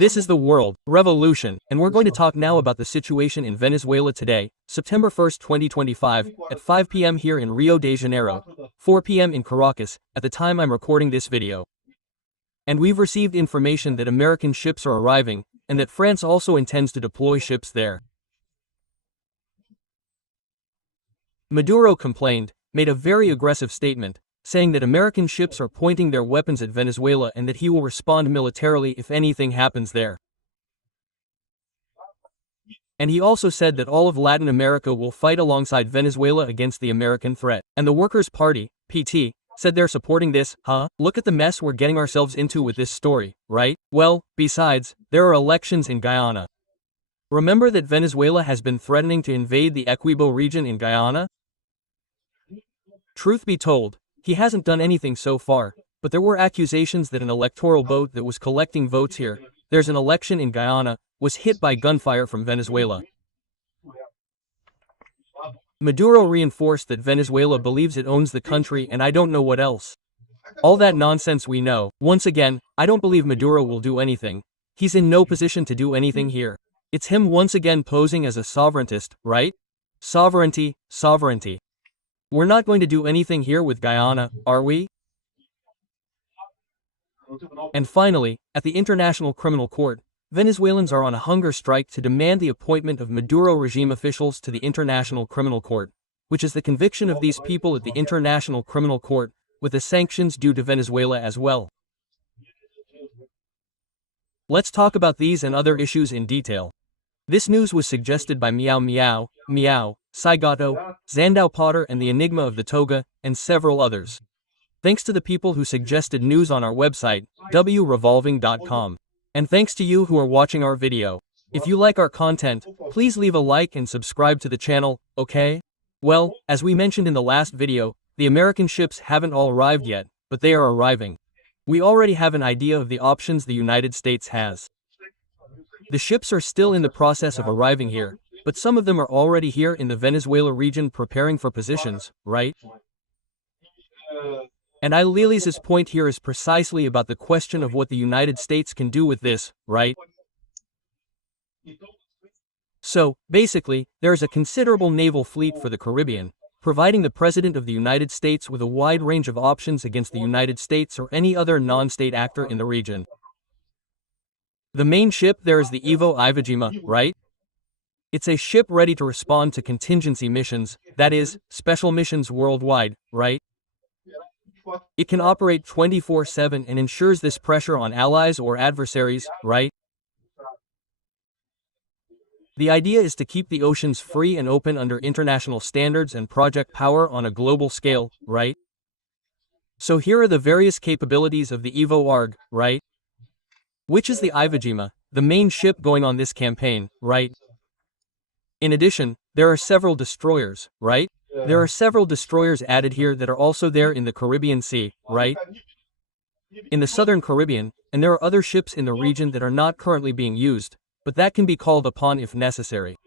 This is the World Revolution, and we're going to talk now about the situation in Venezuela today, September 1st, 2025, at 5 p.m. here in Rio de Janeiro, 4 p.m. in Caracas, at the time I'm recording this video. And we've received information that American ships are arriving, and that France also intends to deploy ships there. Maduro complained, made a very aggressive statement, saying that American ships are pointing their weapons at Venezuela and that he will respond militarily if anything happens there. And he also said that all of Latin America will fight alongside Venezuela against the American threat. And the Workers' Party, PT, said they're supporting this. Look at the mess we're getting ourselves into with this story, right? Well, besides, there are elections in Guyana. Remember that Venezuela has been threatening to invade the Equibo region in Guyana? Truth be told, he hasn't done anything so far, but there were accusations that an electoral boat that was collecting votes here, there's an election in Guyana, was hit by gunfire from Venezuela. Maduro reinforced that Venezuela believes it owns the country and I don't know what else. All that nonsense we know. Once again, I don't believe Maduro will do anything. He's in no position to do anything here. It's him once again posing as a sovereigntist, right? Sovereignty, sovereignty. We're not going to do anything here with Guyana, are we? And finally, at the International Criminal Court, Venezuelans are on a hunger strike to demand the appointment of Maduro regime officials to the International Criminal Court, which is the conviction of these people at the International Criminal Court, with the sanctions due to Venezuela as well. Let's talk about these and other issues in detail. This news was suggested by Meow Meow, Meow, Saigato, Zandao Potter and the Enigma of the Toga, and several others. Thanks to the people who suggested news on our website, wrevolving.com. And thanks to you who are watching our video. If you like our content, please leave a like and subscribe to the channel, okay? Well, as we mentioned in the last video, the American ships haven't all arrived yet, but they are arriving. We already have an idea of the options the United States has. The ships are still in the process of arriving here, but some of them are already here in the Venezuela region preparing for positions, right? And Lily's point here is precisely about the question of what the United States can do with this, right? So, basically, there is a considerable naval fleet for the Caribbean, providing the President of the United States with a wide range of options against the United States or any other non-state actor in the region. The main ship there is the Iwo Jima, right? It's a ship ready to respond to contingency missions, that is, special missions worldwide, right? It can operate 24/7 and ensures this pressure on allies or adversaries, right? The idea is to keep the oceans free and open under international standards and project power on a global scale, right? So here are the various capabilities of the Iwo Arg, right? Which is the Iwo Jima, the main ship going on this campaign, right? In addition, there are several destroyers, right? There are several destroyers added here that are also there in the Caribbean Sea, right? In the Southern Caribbean, and there are other ships in the region that are not currently being used, but that can be called upon if necessary.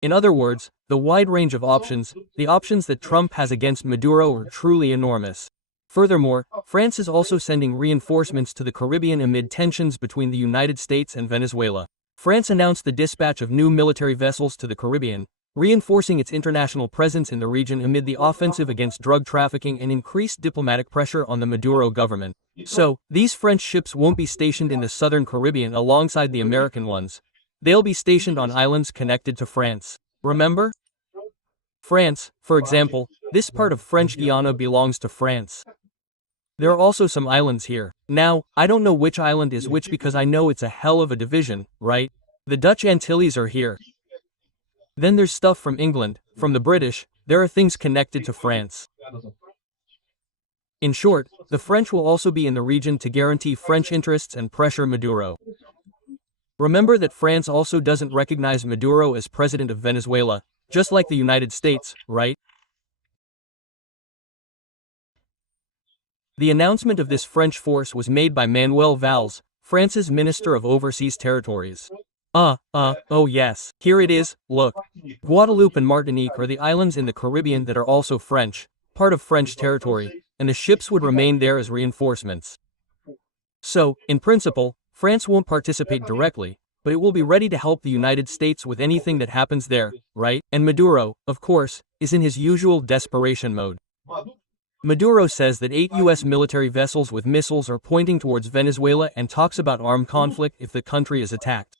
In other words, the wide range of options, the options that Trump has against Maduro are truly enormous. Furthermore, France is also sending reinforcements to the Caribbean amid tensions between the United States and Venezuela. France announced the dispatch of new military vessels to the Caribbean, reinforcing its international presence in the region amid the offensive against drug trafficking and increased diplomatic pressure on the Maduro government. So, these French ships won't be stationed in the southern Caribbean alongside the American ones. They'll be stationed on islands connected to France. Remember? France, for example, this part of French Guiana belongs to France. There are also some islands here. Now, I don't know which island is which because I know it's a hell of a division, right? The Dutch Antilles are here. Then there's stuff from England, from the British, there are things connected to France. In short, the French will also be in the region to guarantee French interests and pressure Maduro. Remember that France also doesn't recognize Maduro as president of Venezuela, just like the United States, right? The announcement of this French force was made by Manuel Valls, France's Minister of Overseas Territories. Oh yes, here it is, look. Guadeloupe and Martinique are the islands in the Caribbean that are also French, part of French territory, and the ships would remain there as reinforcements. So, in principle, France won't participate directly, but it will be ready to help the United States with anything that happens there, right? And Maduro, of course, is in his usual desperation mode. Maduro says that 8 U.S. military vessels with missiles are pointing towards Venezuela and talks about armed conflict if the country is attacked.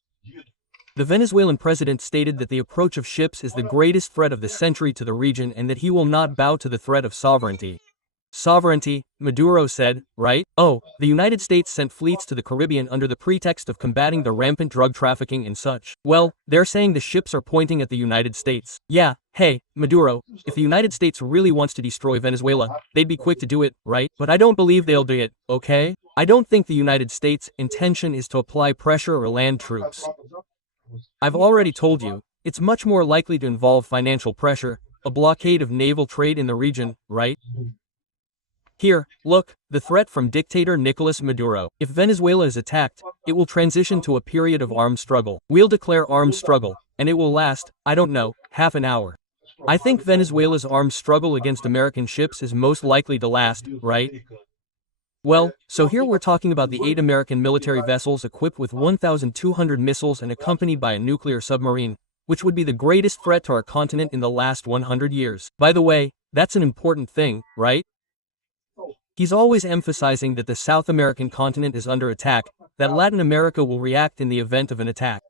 The Venezuelan president stated that the approach of ships is the greatest threat of the century to the region and that he will not bow to the threat of sovereignty. Sovereignty, Maduro said, right? Oh, the United States sent fleets to the Caribbean under the pretext of combating the rampant drug trafficking and such. Well, they're saying the ships are pointing at the United States. Yeah, hey, Maduro, if the United States really wants to destroy Venezuela, they'd be quick to do it, right? But I don't believe they'll do it, okay? I don't think the United States' intention is to apply pressure or land troops. I've already told you, it's much more likely to involve financial pressure, a blockade of naval trade in the region, right? Here, look, the threat from dictator Nicolas Maduro. If Venezuela is attacked, it will transition to a period of armed struggle. We'll declare armed struggle, and it will last, I don't know, half an hour. I think Venezuela's armed struggle against American ships is most likely to last, right? Well, so here we're talking about the 8 American military vessels equipped with 1,200 missiles and accompanied by a nuclear submarine, which would be the greatest threat to our continent in the last 100 years. By the way, that's an important thing, right? He's always emphasizing that the South American continent is under attack, that Latin America will react in the event of an attack.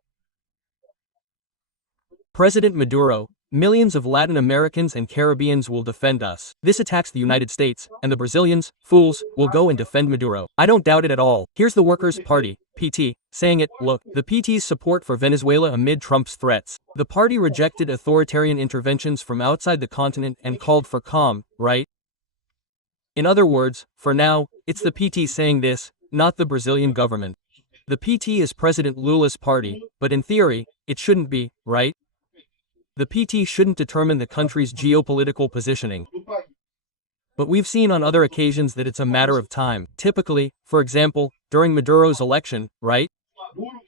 President Maduro, millions of Latin Americans and Caribbeans will defend us. This attacks the United States, and the Brazilians, fools, will go and defend Maduro. I don't doubt it at all. Here's the Workers' Party, PT, saying it, look, the PT's support for Venezuela amid Trump's threats. The party rejected authoritarian interventions from outside the continent and called for calm, right? In other words, for now, it's the PT saying this, not the Brazilian government. The PT is President Lula's party, but in theory, it shouldn't be, right? The PT shouldn't determine the country's geopolitical positioning. But we've seen on other occasions that it's a matter of time. Typically, for example, during Maduro's election, right?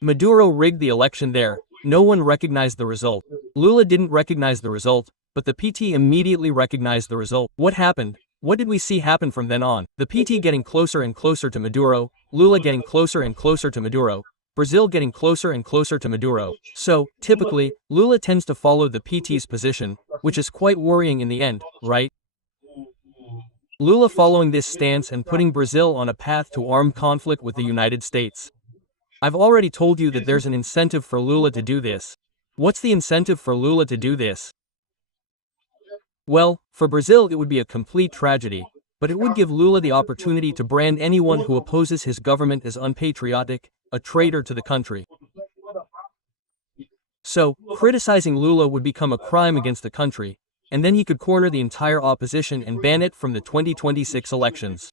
Maduro rigged the election there. No one recognized the result. Lula didn't recognize the result, but the PT immediately recognized the result. What happened? What did we see happen from then on? The PT getting closer and closer to Maduro, Lula getting closer and closer to Maduro, Brazil getting closer and closer to Maduro. So, typically, Lula tends to follow the PT's position, which is quite worrying in the end, right? Lula following this stance and putting Brazil on a path to armed conflict with the United States. I've already told you that there's an incentive for Lula to do this. What's the incentive for Lula to do this? Well, for Brazil it would be a complete tragedy, but it would give Lula the opportunity to brand anyone who opposes his government as unpatriotic, a traitor to the country. So, criticizing Lula would become a crime against the country, and then he could corner the entire opposition and ban it from the 2026 elections.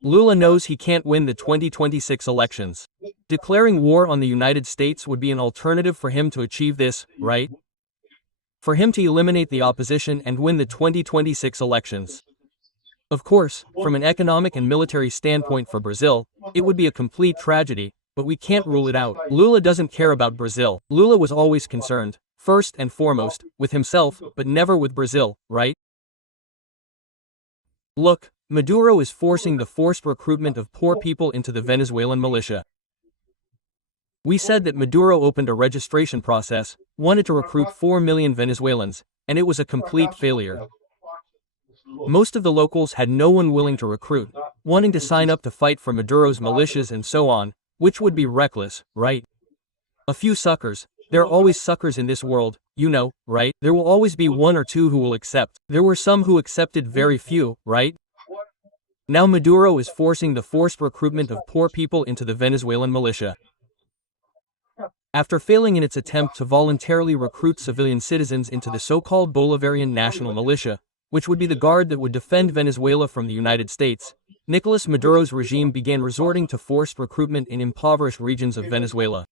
Lula knows he can't win the 2026 elections. Declaring war on the United States would be an alternative for him to achieve this, right? For him to eliminate the opposition and win the 2026 elections. Of course, from an economic and military standpoint for Brazil, it would be a complete tragedy, but we can't rule it out. Lula doesn't care about Brazil. Lula was always concerned, first and foremost, with himself, but never with Brazil, right? Look, Maduro is forcing the forced recruitment of poor people into the Venezuelan militia. We said that Maduro opened a registration process, wanted to recruit 4 million Venezuelans, and it was a complete failure. Most of the locals had no one willing to recruit, wanting to sign up to fight for Maduro's militias and so on, which would be reckless, right? A few suckers. There are always suckers in this world, you know, right? There will always be 1 or 2 who will accept. There were some who accepted, very few, right? Now Maduro is forcing the forced recruitment of poor people into the Venezuelan militia. After failing in its attempt to voluntarily recruit civilian citizens into the so-called Bolivarian National Militia, which would be the guard that would defend Venezuela from the United States, Nicolas Maduro's regime began resorting to forced recruitment in impoverished regions of Venezuela.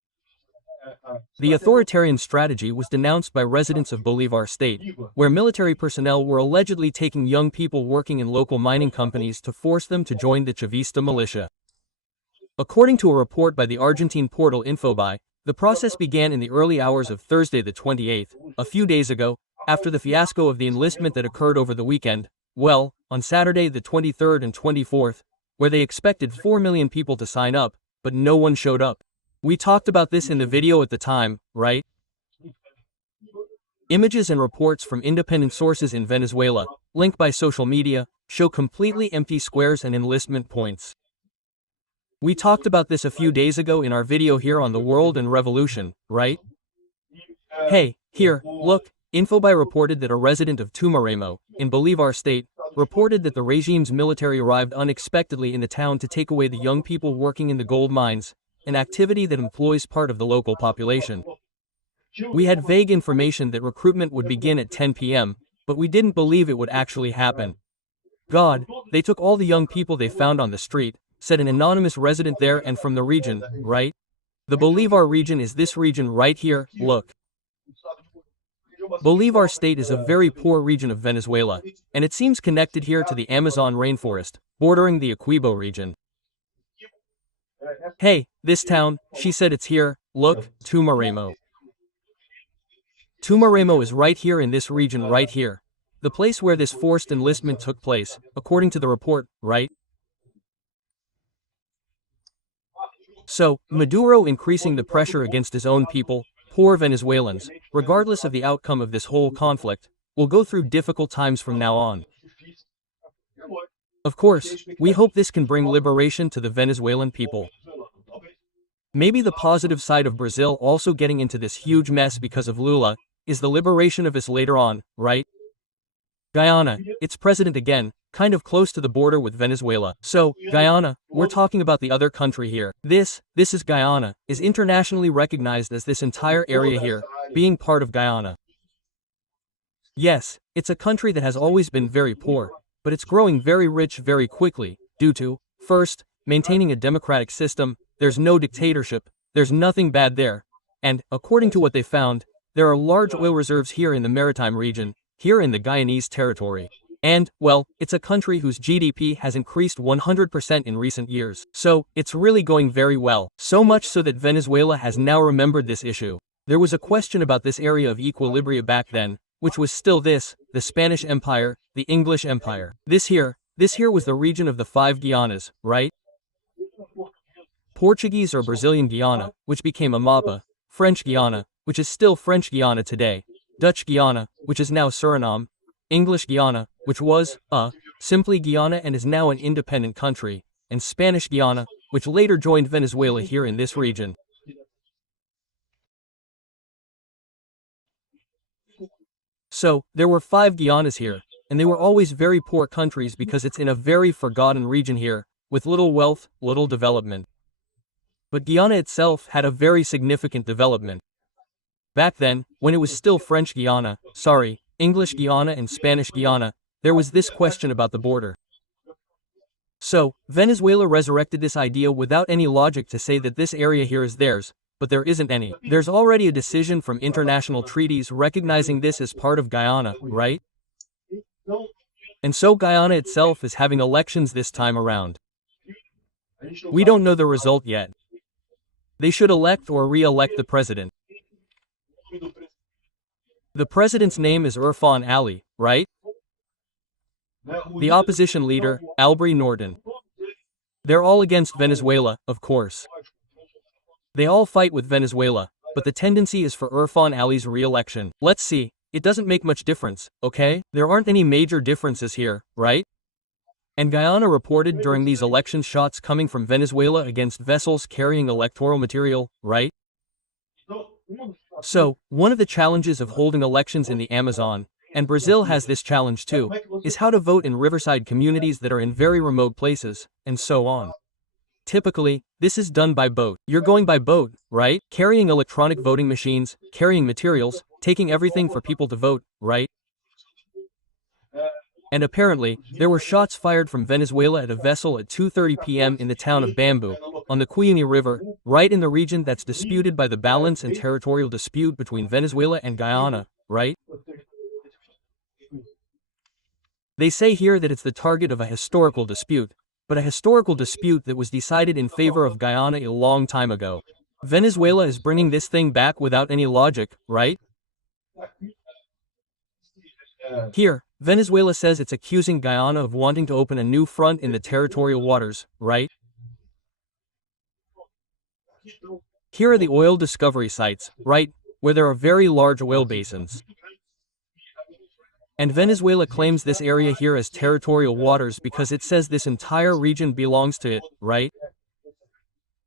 The authoritarian strategy was denounced by residents of Bolivar State, where military personnel were allegedly taking young people working in local mining companies to force them to join the Chavista militia. According to a report by the Argentine portal Infobae, the process began in the early hours of Thursday the 28th, a few days ago, after the fiasco of the enlistment that occurred over the weekend, well, on Saturday the 23rd and 24th, where they expected 4 million people to sign up, but no one showed up. We talked about this in the video at the time, right? Images and reports from independent sources in Venezuela, linked by social media, show completely empty squares and enlistment points. We talked about this a few days ago in our video here on the world and revolution, right? Hey, here, look, Infobae reported that a resident of Tumaremo, in Bolívar state, reported that the regime's military arrived unexpectedly in the town to take away the young people working in the gold mines, an activity that employs part of the local population. We had vague information that recruitment would begin at 10 p.m., but we didn't believe it would actually happen. God, they took all the young people they found on the street, said an anonymous resident there and from the region, right? The Bolívar region is this region right here, look. Bolívar state is a very poor region of Venezuela, and it seems connected here to the Amazon rainforest, bordering the Equibo region. Hey, this town, she said it's here, look, Tumaremo. Tumaremo is right here in this region right here. The place where this forced enlistment took place, according to the report, right? So, Maduro increasing the pressure against his own people, poor Venezuelans, regardless of the outcome of this whole conflict, will go through difficult times from now on. Of course, we hope this can bring liberation to the Venezuelan people. Maybe the positive side of Brazil also getting into this huge mess because of Lula is the liberation of us later on, right? Guyana, its president again, kind of close to the border with Venezuela. So, Guyana, we're talking about the other country here. This is Guyana, is internationally recognized as this entire area here, being part of Guyana. Yes, it's a country that has always been very poor, but it's growing very rich very quickly, due to, first, maintaining a democratic system, there's no dictatorship, there's nothing bad there, and, according to what they found, there are large oil reserves here in the maritime region, here in the Guyanese territory. And, well, it's a country whose GDP has increased 100% in recent years. So, it's really going very well. So much so that Venezuela has now remembered this issue. There was a question about this area of equilibria back then, which was still this, the Spanish Empire, the English Empire. This here was the region of the 5 Guianas, right? Portuguese or Brazilian Guiana, which became Amapa, French Guiana, which is still French Guiana today, Dutch Guiana, which is now Suriname, English Guiana, which was, simply Guyana and is now an independent country, and Spanish Guiana, which later joined Venezuela here in this region. So, there were 5 Guianas here, and they were always very poor countries because it's in a very forgotten region here, with little wealth, little development. But Guyana itself had a very significant development. Back then, when it was still French Guiana, English Guiana and Spanish Guiana, there was this question about the border. So, Venezuela resurrected this idea without any logic to say that this area here is theirs, but there isn't any. There's already a decision from international treaties recognizing this as part of Guyana, right? And so Guyana itself is having elections this time around. We don't know the result yet. They should elect or re-elect the president. The president's name is Irfan Ali, right? The opposition leader, Albry Norton. They're all against Venezuela, of course. They all fight with Venezuela, but the tendency is for Irfan Ali's re-election. Let's see, it doesn't make much difference, okay? There aren't any major differences here, right? And Guyana reported during these elections shots coming from Venezuela against vessels carrying electoral material, right? So, one of the challenges of holding elections in the Amazon, and Brazil has this challenge too, is how to vote in riverside communities that are in very remote places, and so on. Typically, this is done by boat. You're going by boat, right? Carrying electronic voting machines, carrying materials, taking everything for people to vote, right? And apparently, there were shots fired from Venezuela at a vessel at 2:30 p.m. in the town of Bamboo, on the Cuyuni River, right in the region that's disputed by the balance and territorial dispute between Venezuela and Guyana, right? They say here that it's the target of a historical dispute, but a historical dispute that was decided in favor of Guyana a long time ago. Venezuela is bringing this thing back without any logic, right? Here, Venezuela says it's accusing Guyana of wanting to open a new front in the territorial waters, right? Here are the oil discovery sites, right, where there are very large oil basins. And Venezuela claims this area here as territorial waters because it says this entire region belongs to it, right?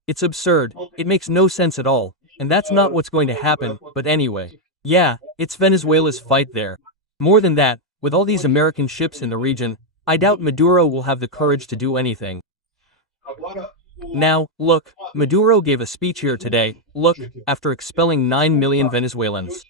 It's absurd, it makes no sense at all, and that's not what's going to happen, but anyway. Yeah, it's Venezuela's fight there. More than that, with all these American ships in the region, I doubt Maduro will have the courage to do anything. Now, look, Maduro gave a speech here today, look, after expelling 9 million Venezuelans.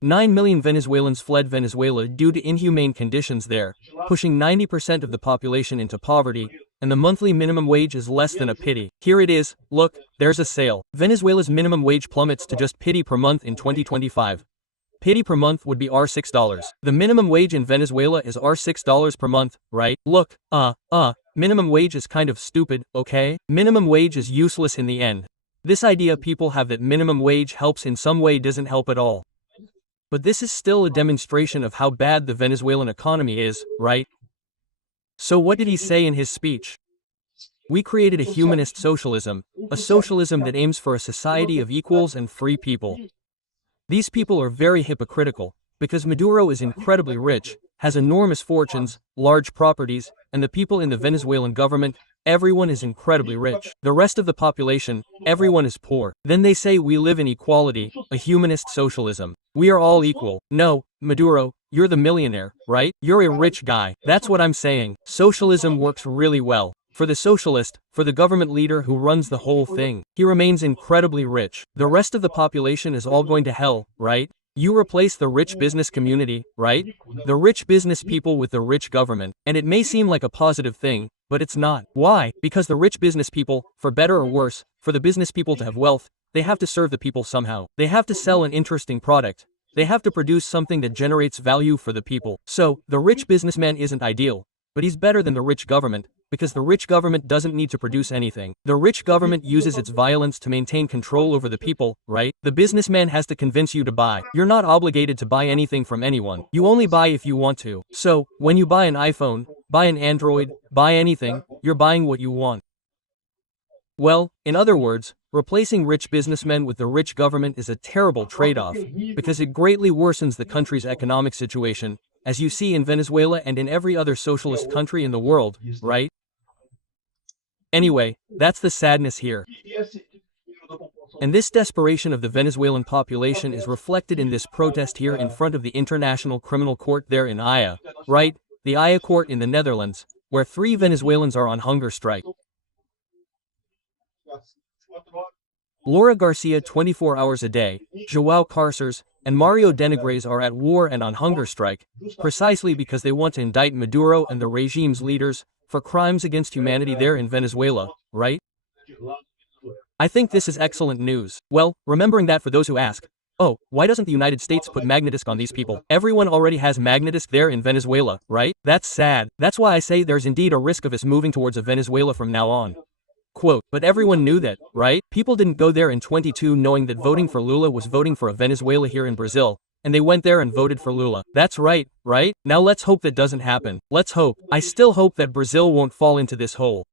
9 million Venezuelans fled Venezuela due to inhumane conditions there, pushing 90% of the population into poverty, and the monthly minimum wage is less than a pity. Here it is, look, there's a sale. Venezuela's minimum wage plummets to just pity per month in 2025. Pity per month would be $6. The minimum wage in Venezuela is $6 per month, right? Look, minimum wage is kind of stupid, okay? Minimum wage is useless in the end. This idea people have that minimum wage helps in some way doesn't help at all. But this is still a demonstration of how bad the Venezuelan economy is, right? So what did he say in his speech? We created a humanist socialism, a socialism that aims for a society of equals and free people. These people are very hypocritical, because Maduro is incredibly rich, has enormous fortunes, large properties, and the people in the Venezuelan government, everyone is incredibly rich. The rest of the population, everyone is poor. Then they say we live in equality, a humanist socialism. We are all equal. No, Maduro, you're the millionaire, right? You're a rich guy. That's what I'm saying. Socialism works really well. For the socialist, for the government leader who runs the whole thing, he remains incredibly rich. The rest of the population is all going to hell, right? You replace the rich business community, right? The rich business people with the rich government. And it may seem like a positive thing, but it's not. Why? Because the rich business people, for better or worse, for the business people to have wealth, they have to serve the people somehow. They have to sell an interesting product. They have to produce something that generates value for the people. So, the rich businessman isn't ideal, but he's better than the rich government, because the rich government doesn't need to produce anything. The rich government uses its violence to maintain control over the people, right? The businessman has to convince you to buy. You're not obligated to buy anything from anyone. You only buy if you want to. So, when you buy an iPhone, buy an Android, buy anything, you're buying what you want. Well, in other words, replacing rich businessmen with the rich government is a terrible trade-off, because it greatly worsens the country's economic situation, as you see in Venezuela and in every other socialist country in the world, right? Anyway, that's the sadness here. And this desperation of the Venezuelan population is reflected in this protest here in front of the International Criminal Court there in EUA, right? The EUA court in the Netherlands, where 3 Venezuelans are on hunger strike. Laura Garcia 24 hours a day, João Carcers, and Mario Denegres are at war and on hunger strike, precisely because they want to indict Maduro and the regime's leaders for crimes against humanity there in Venezuela, right? I think this is excellent news. Well, remembering that for those who ask, oh, why doesn't the United States put magnetics on these people? Everyone already has magnetics there in Venezuela, right? That's sad. That's why I say there's indeed a risk of us moving towards a Venezuela from now on. Quote, but everyone knew that, right? People didn't go there in 22 knowing that voting for Lula was voting for a Venezuela here in Brazil, and they went there and voted for Lula. That's right, right? Now let's hope that doesn't happen. Let's hope. I still hope that Brazil won't fall into this hole.